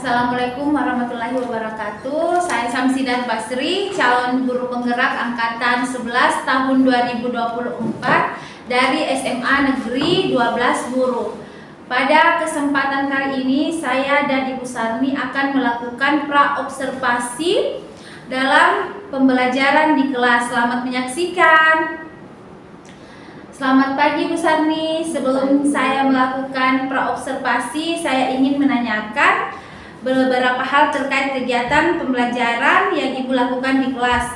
Assalamualaikum warahmatullahi wabarakatuh. Saya Samsidan Basri, calon guru penggerak angkatan 11 tahun 2024 dari SMA Negeri 12 Guru. Pada kesempatan kali ini saya dan Ibu Sarni akan melakukan praobservasi dalam pembelajaran di kelas. Selamat menyaksikan. Selamat pagi Bu Sarni. Sebelum saya melakukan praobservasi, saya ingin menanyakan beberapa hal terkait kegiatan pembelajaran yang Ibu lakukan di kelas.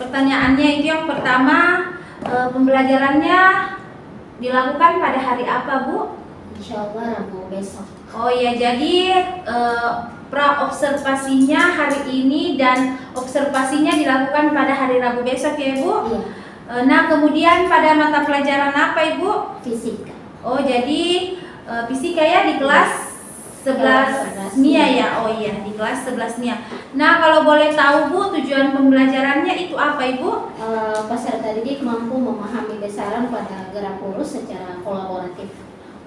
Pertanyaannya itu yang pertama, pembelajarannya dilakukan pada hari apa Bu? Insya Allah Rabu besok. Oh ya, jadi praobservasinya hari ini dan observasinya dilakukan pada hari Rabu besok ya Bu? Iya. Nah, kemudian pada mata pelajaran apa Ibu? Fisika. Oh, jadi fisika ya di kelas 11 NIA ya. Oh iya, di kelas 11 NIA. Nah, kalau boleh tahu Bu, tujuan pembelajarannya itu apa Ibu? Peserta didik mampu memahami besaran pada gerak lurus secara kolaboratif.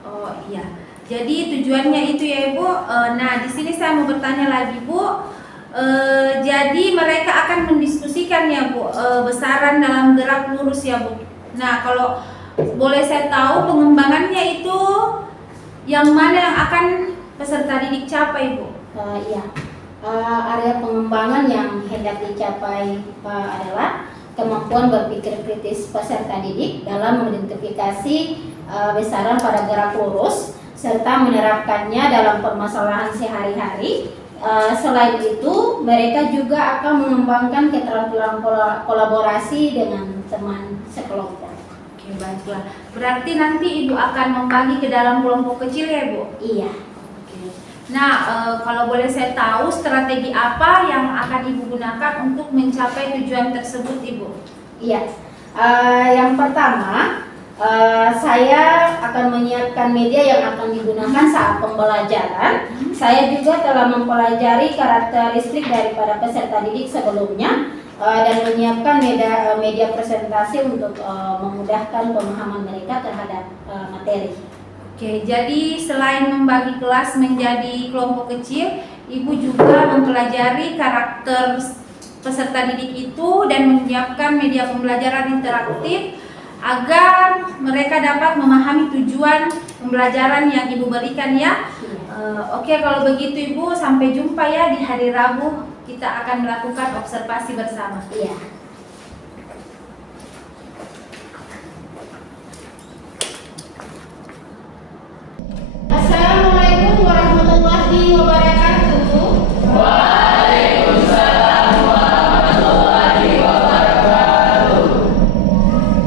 Oh iya. Jadi tujuannya itu ya Ibu. Nah, di sini saya mau bertanya lagi Bu. Jadi mereka akan mendiskusikan ya Bu, besaran dalam gerak lurus ya Bu. Nah, kalau boleh saya tahu pengembangannya itu yang mana yang akan peserta didik capai Bu? Iya. Area pengembangan yang hendak dicapai adalah kemampuan berpikir kritis peserta didik dalam mengidentifikasi besaran pada gerak lurus serta menerapkannya dalam permasalahan sehari-hari. Selain itu, mereka juga akan mengembangkan keterampilan kolaborasi dengan teman sekelompok. Oke, baiklah. Berarti nanti Ibu akan membagi ke dalam kelompok kecil ya Bu? Iya. Nah, kalau boleh saya tahu strategi apa yang akan Ibu gunakan untuk mencapai tujuan tersebut Ibu? Iya. Yang pertama, saya akan menyiapkan media yang akan digunakan saat pembelajaran. Saya juga telah mempelajari karakteristik daripada peserta didik sebelumnya dan menyiapkan media presentasi untuk memudahkan pemahaman mereka terhadap materi. Oke, jadi selain membagi kelas menjadi kelompok kecil, Ibu juga mempelajari karakter peserta didik itu dan menyiapkan media pembelajaran interaktif agar mereka dapat memahami tujuan pembelajaran yang Ibu berikan ya. Oke, kalau begitu Ibu, sampai jumpa ya di hari Rabu. Kita akan melakukan observasi bersama. Iya. Assalamualaikum warahmatullahi wabarakatuh. Waalaikumsalam warahmatullahi wabarakatuh.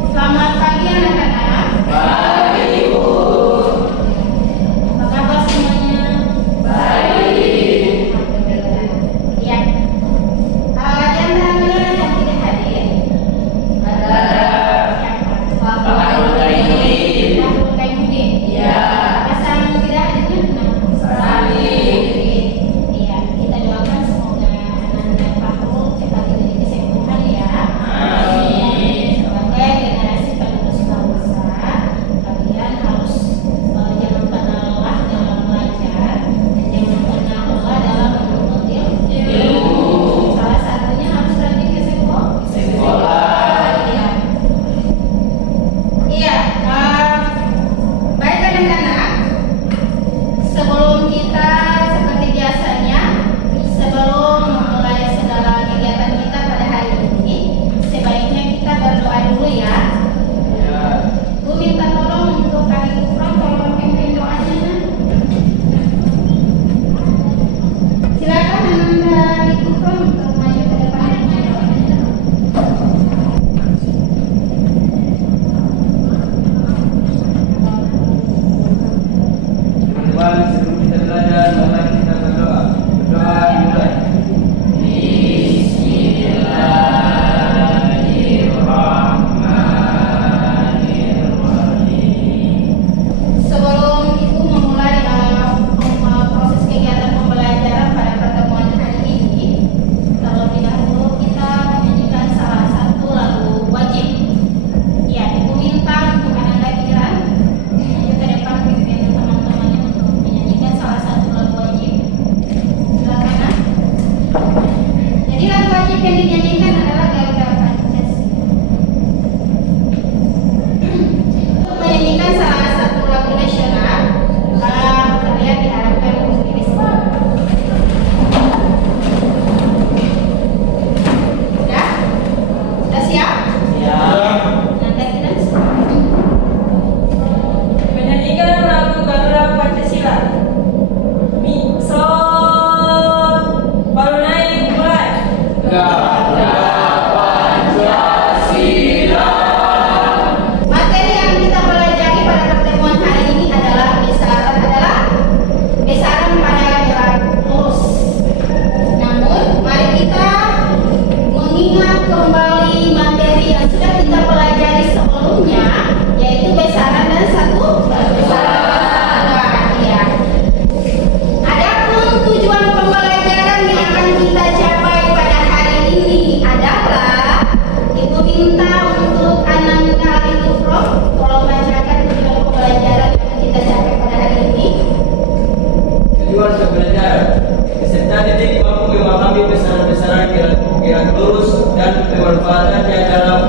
Selamat pagi anak-anak. Pagi Ibu. Apa kabar semuanya? Baik. Alhamdulillah. Ya. Di antara kalian yang tidak hadir Ada. siapa? Baharul Kaimudin. Baharul Kaimudin. Iya. Asal tidak hadirnya kenapa? Sani. Iya, kita doakan semoga anak-anak Baharul cepat diberi kesembuhan ya. Amin. Sebagai generasi penerus bangsa, kalian harus jangan pernah lelah dalam belajar dan jangan pernah lelah dalam menuntut ilmu. Salah satunya harus rajin ke Sekolah. Iya. Iya. Baik anak-anak. Sebelum kita seperti biasanya, sebelum memulai segala kegiatan kita pada hari ini, sebaiknya kita berdoa dulu ya. Ya. Bu minta tolong untuk kali Kufron, tolong pimpin doanya. Silakan Ananda kali Kufron untuk maju ke depan. Teman-teman, sebelum kita belajar, kehidupan pembelajaran. Peserta didik mampu memahami besaran-besaran kiraan lurus dan pemanfaatannya dalam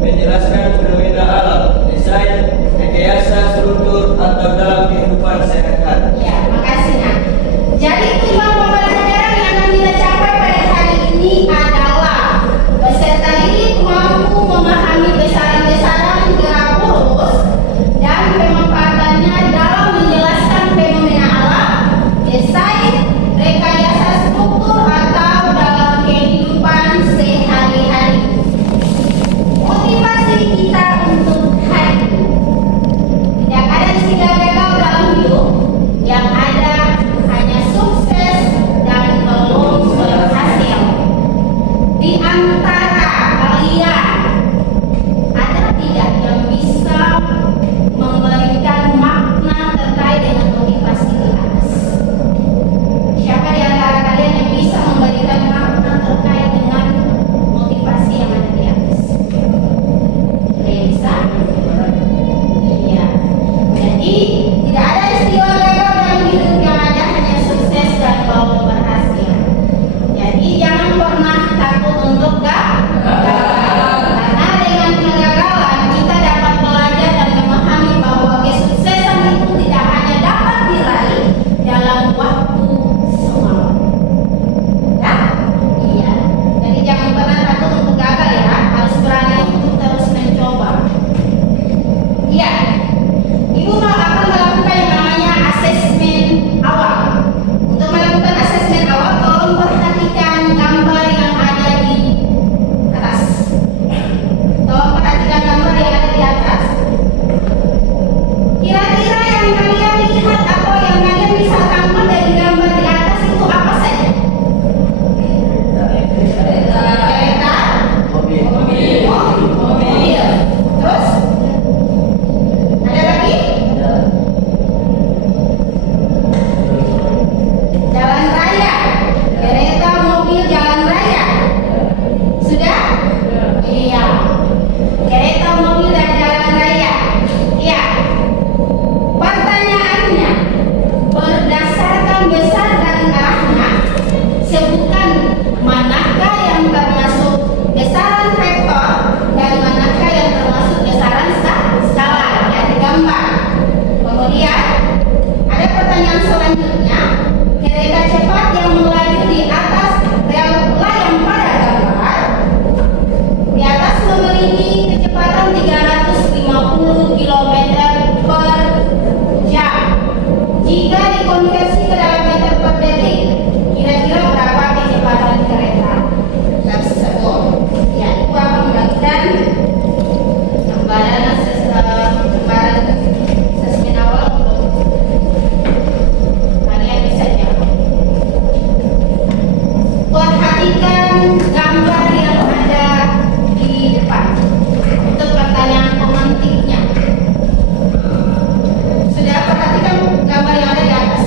menjelaskan fenomena alam, desain, rekayasa, struktur, atau dalam kehidupan sehari-hari. Ya, makasih Nak. Jadi tujuan pembelajaran yang akan kita capai pada hari ini adalah peserta didik mampu memahami besaran-besaran gerak lurus dan pemanfaatannya dalam menjelaskan fenomena alam, desain, rekayasa struktur atau dalam kehidupan sehari-hari. Motivasi kita untuk hari ini. Tidak ada istilah gagal dalam hidup, yang ada hanya sukses dan belum berhasil. Di antara kalian, ada tidak yang bisa memberikan makna terkait dengan motivasi di atas? Siapa di antara kalian yang bisa memberikan makna terkait dengan motivasi yang ada di atas? Ada yang bisa? Iya. Jadi tidak ada istilah gagal dalam hidup, yang ada hanya sukses dan belum berhasil. Jadi jangan pernah takut untuk gagal. Karena dengan kegagalan kita dapat belajar dan memahami bahwa kesuksesan itu tidak hanya dapat diraih dalam waktu semalam. Ya? Iya. Jadi jangan pernah takut untuk gagal ya. Harus berani untuk terus mencoba. Iya. Ibu akan melakukan yang namanya asesmen awal. Untuk melakukan asesmen awal, tolong perhatikan gambar yang ada di atas. Tolong perhatikan gambar yang ada di atas. Kira-kira yang kalian lihat atau yang kalian bisa tangkap dari gambar di atas itu apa saja? Kereta, Mobil. mobil. Terus? Ada lagi? Jalan raya. Kereta, mobil, jalan raya. Sudah? Iya. Kereta, mobil, dan jalan raya. Iya. Pertanyaannya, berdasarkan besar dan arahnya, sebutkan manakah yang termasuk besaran vektor dan manakah yang termasuk besaran skala dari gambar. Kemudian ada pertanyaan selanjutnya, kereta cepat yang melaju di atas rel layang pada gambar di atas memiliki kecepatan 350 km per jam. Jika dikonversi ke dalam meter per detik, kira-kira berapa kecepatan kereta tersebut? Ya, Ibu akan membagikan gambaran asesmen awal untuk kalian bisa jawab. Perhatikan gambar yang ada di depan untuk pertanyaan pemantiknya. Sudah perhatikan gambar yang ada di atas?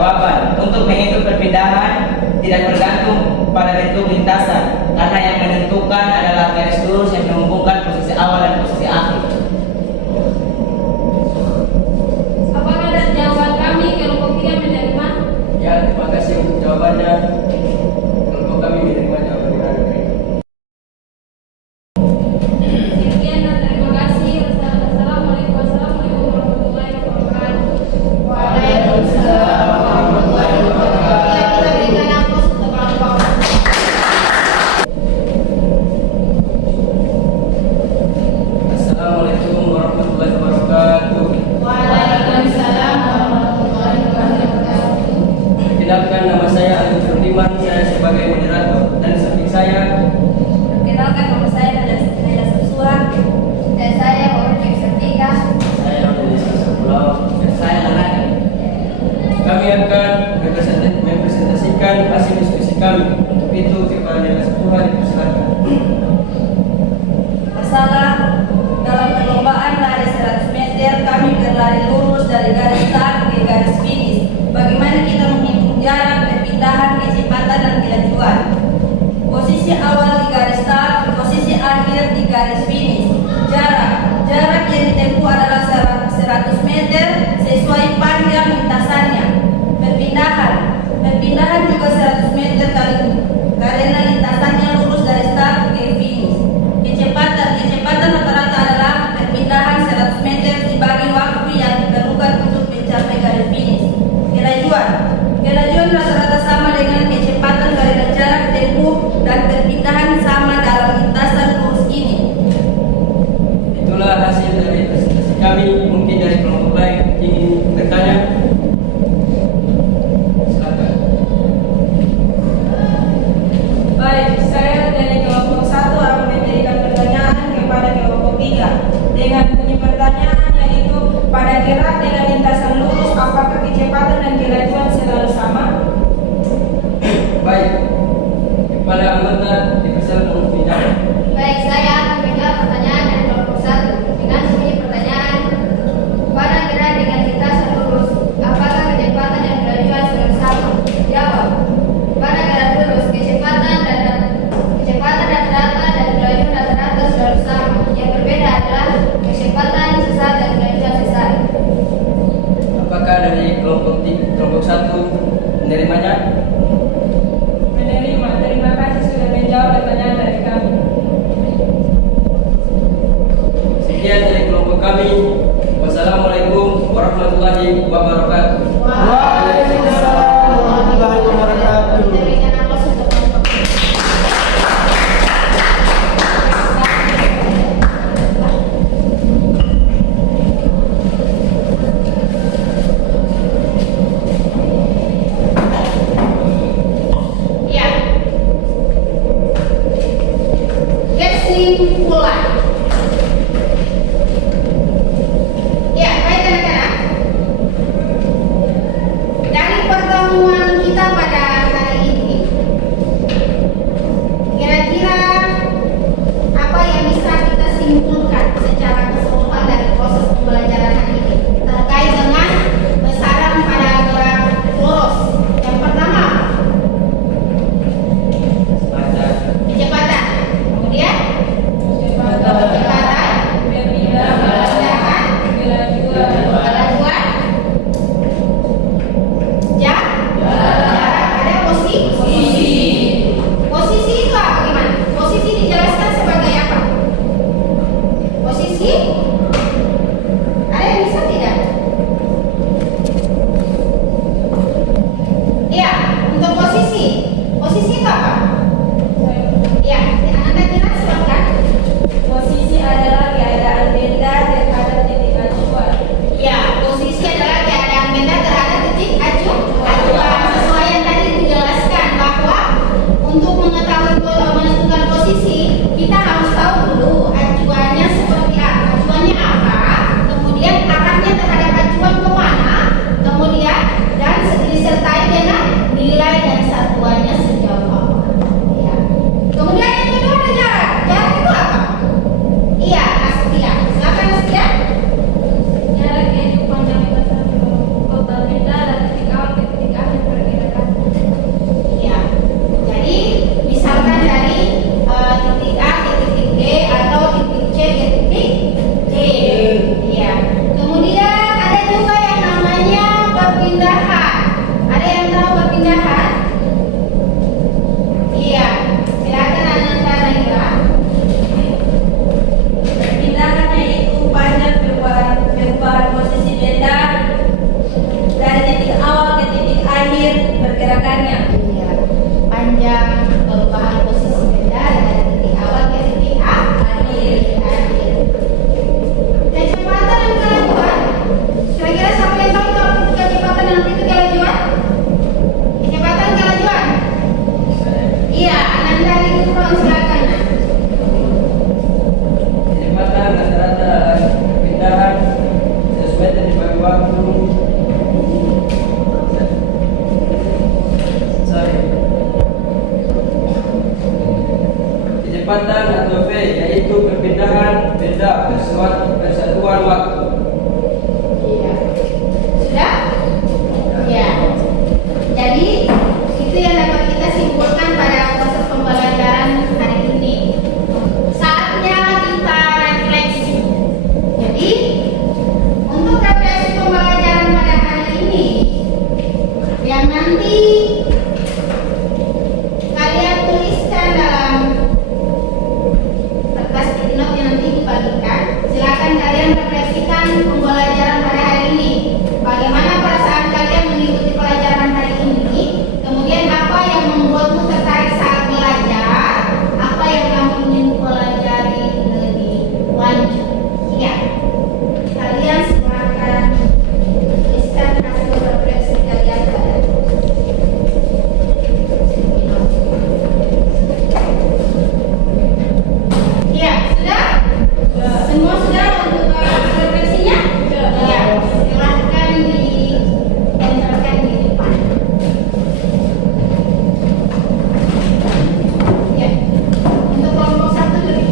Jawaban. Untuk menghitung perpindahan tidak bergantung pada bentuk lintasan, karena yang menentukan adalah garis lurus yang menghubungkan posisi awal dan posisi akhir. Apakah dari jawaban kami kelompok 3 menerima? Ya, terima kasih untuk jawabannya. Kelompok kami menerima jawaban yang ada dari Sekian dan terima kasih. Wassalamualaikum warahmatullahi wabarakatuh. Waalaikumsalam warahmatullahi wabarakatuh. Ya, kita berikan aplaus untuk kelompok. Assalamualaikum warahmatullahi wabarakatuh. Waalaikumsalam warahmatullahi wabarakatuh. Perkenalkan, nama saya Agus Firdiman, saya sebagai moderator, dan di samping saya Perkenalkan, nama saya Nada Susua dan saya Muhammad Setika. saya Abdul Pulau. Dan saya Lani. Kami akan mempresentasikan hasil diskusi kami. Untuk itu, kepada Nada Susua dipersilakan. Masalah dalam perlombaan lari 100 meter kami berlari lurus dari garis start ke garis finish. Bagaimana kita menghitung jarak, perpindahan, kecepatan dan kelajuan? Posisi awal di garis start, posisi akhir di garis finish. Jarak yang ditempuh adalah 100 meter sesuai panjang lintasannya. Perpindahan juga 100 meter karena lintasannya lurus dari start ke finish. Kecepatan rata-rata adalah perpindahan 100 meter dibagi waktu yang diperlukan untuk mencapai garis finish. Kelajuan rata-rata sama dengan kecepatan karena jarak tempuh dan perpindahan sama dalam lintasan lurus ini. Itulah hasil dari presentasi kami. Mungkin dari kelompok lain ingin bertanya. Silakan. Baik, saya dari kelompok 1 akan memberikan pertanyaan kepada kelompok 3 dengan bunyi pertanyaan yaitu pada gerak dengan lintasan lurus apakah kecepatan dan kelajuan selalu sama? Baik, kepada anggota gerakannya. Iya. Panjang perubahan posisi benda dari titik awal ke titik akhir. Kecepatan dan kelajuan. Kira-kira siapa yang tahu kecepatan dan itu kelajuan? Kecepatan kelajuan. Iya, Ananda Lingkungan silakan. Kecepatan rata-rata perpindahan 100 meter dibagi waktu. Kecepatan atau V yaitu perpindahan benda persatuan waktu. Iya. Sudah? Ya. Jadi itu yang dapat kita simpulkan pada proses pembelajaran hari ini. Saatnya kita refleksi. Jadi untuk refleksi pembelajaran pada hari ini, yang nanti kalian tuliskan dalam kertas note yang nanti dibagikan. Silakan kalian refleksikan pembelajaran pada hari ini. Bagaimana perasaan kalian mengikuti pelajaran hari ini? Kemudian apa yang membuatmu tertarik saat belajar? Apa yang kamu ingin pelajari lebih lanjut? Iya. Kalian silakan tuliskan hasil refleksi kalian pada iya, sudah? Semua sudah untuk refleksinya? Iya. Silahkan ditempelkan di depan. Ya. Untuk kelompok 1 dulu.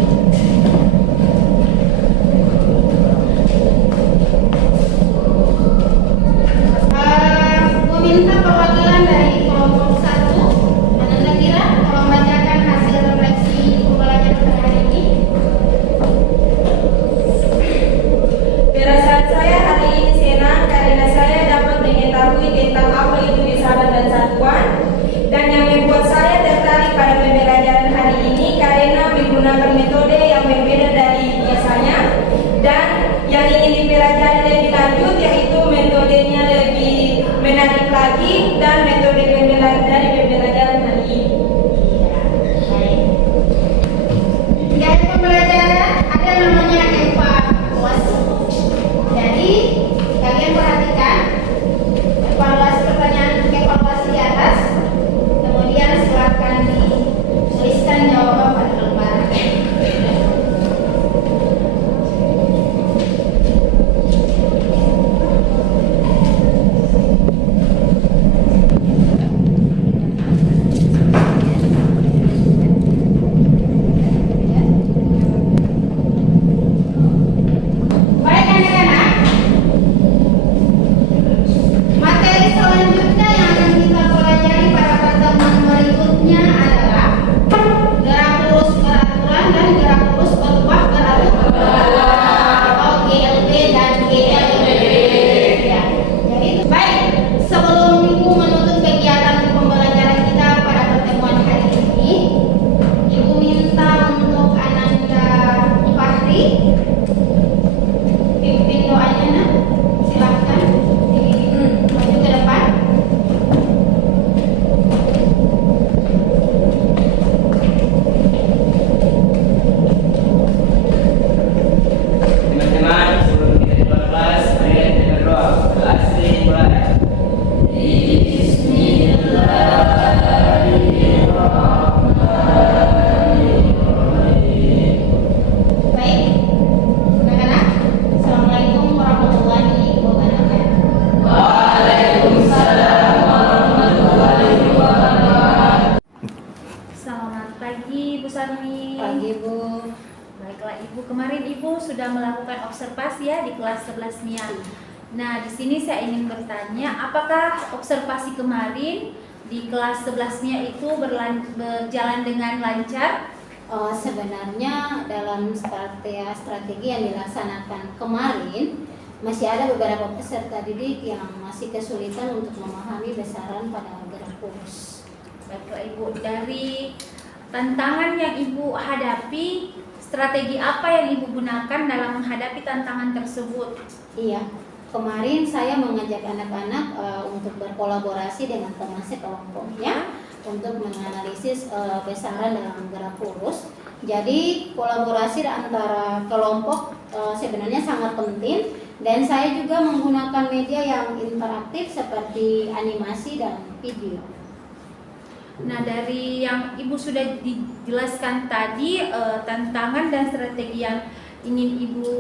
Meminta perwakilan dari kelompok 1. Ananda Kira, tolong bacakan hasil refleksi pembelajaran pada hari ini. Perasaan saya hari ini senang karena saya dapat mengetahui tentang apa itu besaran dan satuan, dan yang membuat saya tertarik pada pembelajaran hari ini karena menggunakan metode yang berbeda dari biasanya, dan yang ingin dipelajari lebih lanjut yaitu metodenya lebih menarik lagi dan metode dari pembelajaran hari ini. Dari pembelajaran ada namanya evaluasi. Jadi kalian perhatikan evaluasi pertanyaan evaluasi di atas. Kemudian silakan dituliskan jawaban pada lembaran. Baik anak-anak, materi selanjutnya yang akan kita pelajari pada pertemuan berikutnya adalah gerak lurus beraturan dan gerak lurus berubah beraturan atau GLB dan GLB. Ya. Jadi baik, sebelum Ibu menutup kegiatan pembelajaran kita pada pertemuan hari ini, Ibu minta untuk Ananda Fahri pimpin doanya, nak. Silahkan maju ke depan. Teman-teman, sebelum kita keluar kelas, mari kita berdoa. Asli mulai. Baik, anak-anak. Assalamualaikum warahmatullahi wabarakatuh. Selamat pagi Bu Sarmi. Pagi, Bu. Baiklah Ibu, kemarin Ibu sudah melakukan observasi ya di kelas 11-nya. Nah, di sini saya ingin bertanya, apakah observasi kemarin di kelas 11-nya itu berjalan dengan lancar? Sebenarnya dalam strategi yang dilaksanakan kemarin masih ada beberapa peserta didik yang masih kesulitan untuk memahami besaran pada gerak lurus. Baiklah Ibu, dari tantangan yang Ibu hadapi, strategi apa yang Ibu gunakan dalam menghadapi tantangan tersebut? Iya, kemarin saya mengajak anak-anak untuk berkolaborasi dengan teman sekelompoknya untuk menganalisis besaran dalam gerak lurus. Jadi kolaborasi antara kelompok sebenarnya sangat penting, dan saya juga menggunakan media yang interaktif seperti animasi dan video. Nah, dari yang Ibu sudah dijelaskan tadi, tantangan dan strategi yang ingin Ibu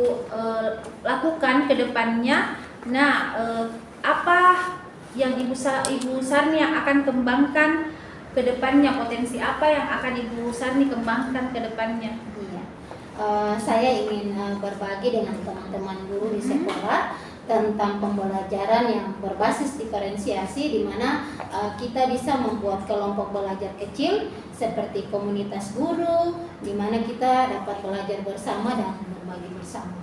lakukan ke depannya. Nah, apa yang Ibu Sarni yang akan kembangkan ke depannya, potensi apa yang akan Ibu Sarni kembangkan ke depannya? Iya. Saya ingin berbagi dengan teman-teman guru di sekolah tentang pembelajaran yang berbasis diferensiasi, di mana kita bisa membuat kelompok belajar kecil seperti komunitas guru, di mana kita dapat belajar bersama dan berbagi bersama.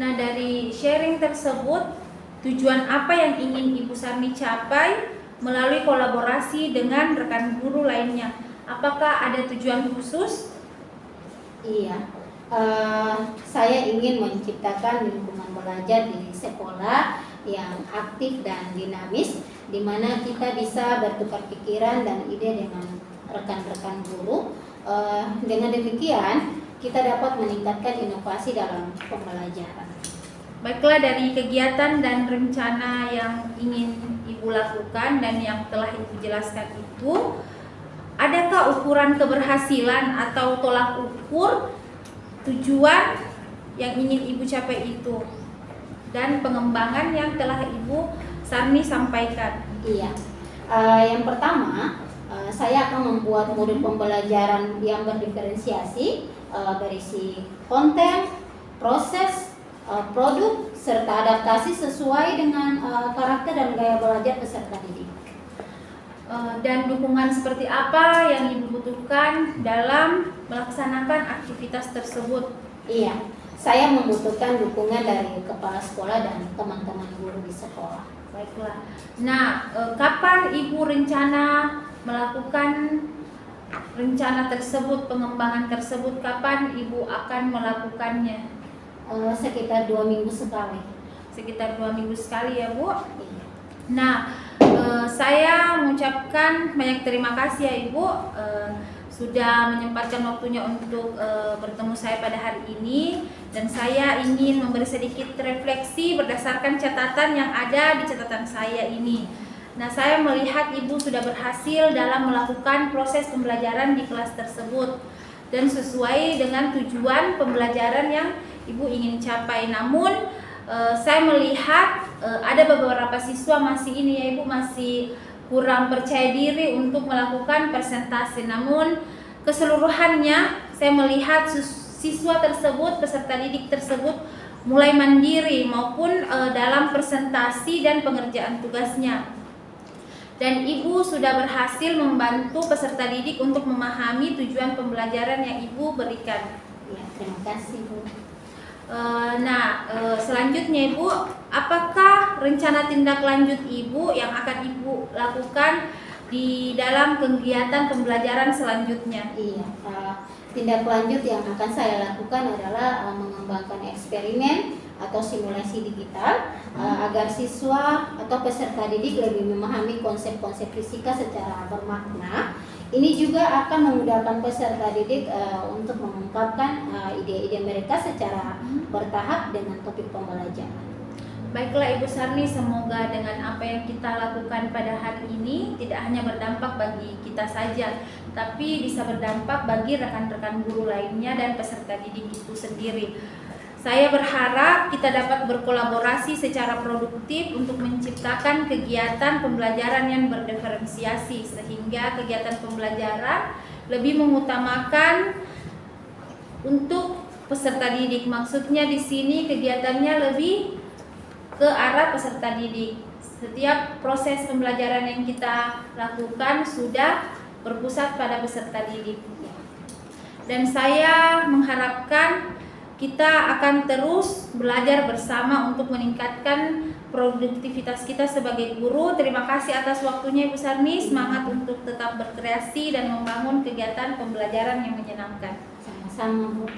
Nah, dari sharing tersebut, tujuan apa yang ingin Ibu Sarni capai melalui kolaborasi dengan rekan guru lainnya? Apakah ada tujuan khusus? Iya, saya ingin menciptakan lingkungan belajar di sekolah yang aktif dan dinamis, di mana kita bisa bertukar pikiran dan ide dengan rekan-rekan guru. Dengan demikian, kita dapat meningkatkan inovasi dalam pembelajaran. Baiklah, dari kegiatan dan rencana yang ingin Ibu lakukan dan yang telah Ibu jelaskan itu, adakah ukuran keberhasilan atau tolak ukur tujuan yang ingin Ibu capai itu dan pengembangan yang telah Ibu Sarni sampaikan? Iya, yang pertama, saya akan membuat modul pembelajaran yang berdiferensiasi, berisi konten, proses, produk, serta adaptasi sesuai dengan karakter dan gaya belajar peserta didik. Dan dukungan seperti apa yang Ibu butuhkan dalam melaksanakan aktivitas tersebut? Iya, saya membutuhkan dukungan dari kepala sekolah dan teman-teman guru di sekolah. Baiklah. Nah, kapan Ibu rencana melakukan rencana tersebut, pengembangan tersebut? Kapan Ibu akan melakukannya? Sekitar 2 minggu sekali. Sekitar 2 minggu sekali ya, Bu. Iya. Nah, saya mengucapkan banyak terima kasih ya Ibu, sudah menyempatkan waktunya untuk bertemu saya pada hari ini, dan saya ingin memberi sedikit refleksi berdasarkan catatan yang ada di catatan saya ini. Nah, saya melihat Ibu sudah berhasil dalam melakukan proses pembelajaran di kelas tersebut dan sesuai dengan tujuan pembelajaran yang Ibu ingin capai. Namun saya melihat ada beberapa siswa masih ini ya Ibu, masih kurang percaya diri untuk melakukan presentasi. Namun keseluruhannya saya melihat siswa tersebut, peserta didik tersebut mulai mandiri maupun dalam presentasi dan pengerjaan tugasnya. Dan Ibu sudah berhasil membantu peserta didik untuk memahami tujuan pembelajaran yang Ibu berikan. Ya, terima kasih Bu. Selanjutnya Ibu, apakah rencana tindak lanjut Ibu yang akan Ibu lakukan di dalam kegiatan pembelajaran selanjutnya? Iya, tindak lanjut yang akan saya lakukan adalah mengembangkan eksperimen atau simulasi digital agar siswa atau peserta didik lebih memahami konsep-konsep fisika secara bermakna. Ini juga akan memudahkan peserta didik untuk mengungkapkan ide-ide mereka secara bertahap dengan topik pembelajaran. Baiklah Ibu Sarni, semoga dengan apa yang kita lakukan pada hari ini tidak hanya berdampak bagi kita saja, tapi bisa berdampak bagi rekan-rekan guru lainnya dan peserta didik itu sendiri. Saya berharap kita dapat berkolaborasi secara produktif untuk menciptakan kegiatan pembelajaran yang berdiferensiasi, sehingga kegiatan pembelajaran lebih mengutamakan untuk peserta didik. Maksudnya di sini kegiatannya lebih ke arah peserta didik. Setiap proses pembelajaran yang kita lakukan sudah berpusat pada peserta didik. Dan saya mengharapkan kita akan terus belajar bersama untuk meningkatkan produktivitas kita sebagai guru. Terima kasih atas waktunya Ibu Sarni. Semangat untuk tetap berkreasi dan membangun kegiatan pembelajaran yang menyenangkan. Sama-sama Bu.